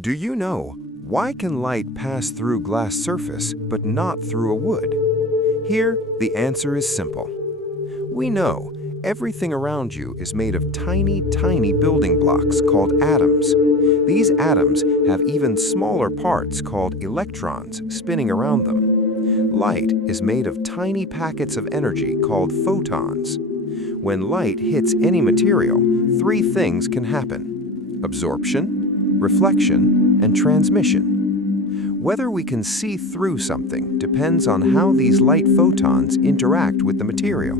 Do you know why can light pass through glass surface but not through a wood? Here, the answer is simple. We know everything around you is made of tiny, tiny building blocks called atoms. These atoms have even smaller parts called electrons spinning around them. Light is made of tiny packets of energy called photons. When light hits any material, three things can happen: absorption, reflection, and transmission. Whether we can see through something depends on how these light photons interact with the material.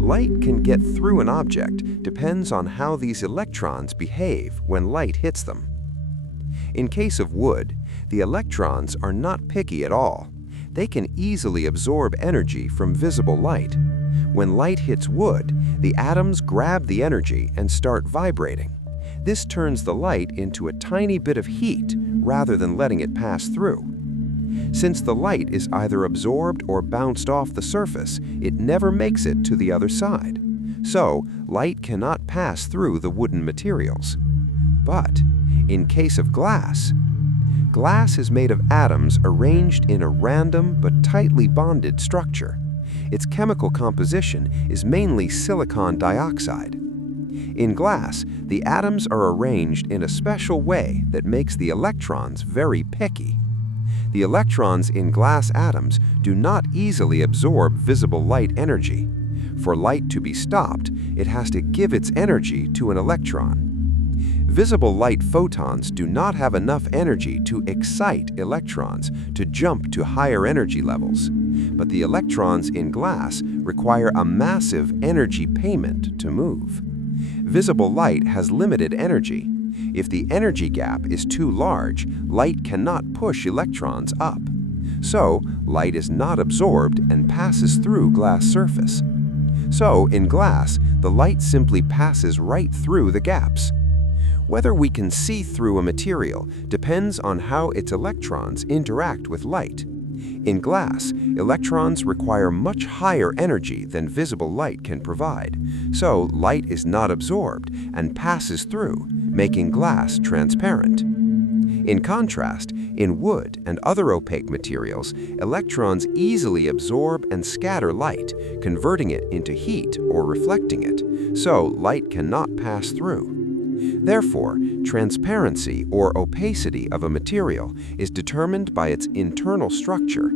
Light can get through an object depends on how these electrons behave when light hits them. In case of wood, the electrons are not picky at all. They can easily absorb energy from visible light. When light hits wood, the atoms grab the energy and start vibrating. This turns the light into a tiny bit of heat rather than letting it pass through. Since the light is either absorbed or bounced off the surface, it never makes it to the other side. So, light cannot pass through the wooden materials. But, in case of glass, glass is made of atoms arranged in a random but tightly bonded structure. Its chemical composition is mainly silicon dioxide. In glass, the atoms are arranged in a special way that makes the electrons very picky. The electrons in glass atoms do not easily absorb visible light energy. For light to be stopped, it has to give its energy to an electron. Visible light photons do not have enough energy to excite electrons to jump to higher energy levels. But the electrons in glass require a massive energy payment to move. Visible light has limited energy. If the energy gap is too large, light cannot push electrons up. So, light is not absorbed and passes through glass surface. So, in glass, the light simply passes right through the gaps. Whether we can see through a material depends on how its electrons interact with light. In glass, electrons require much higher energy than visible light can provide, so light is not absorbed and passes through, making glass transparent. In contrast, in wood and other opaque materials, electrons easily absorb and scatter light, converting it into heat or reflecting it, so light cannot pass through. Therefore, transparency or opacity of a material is determined by its internal structure,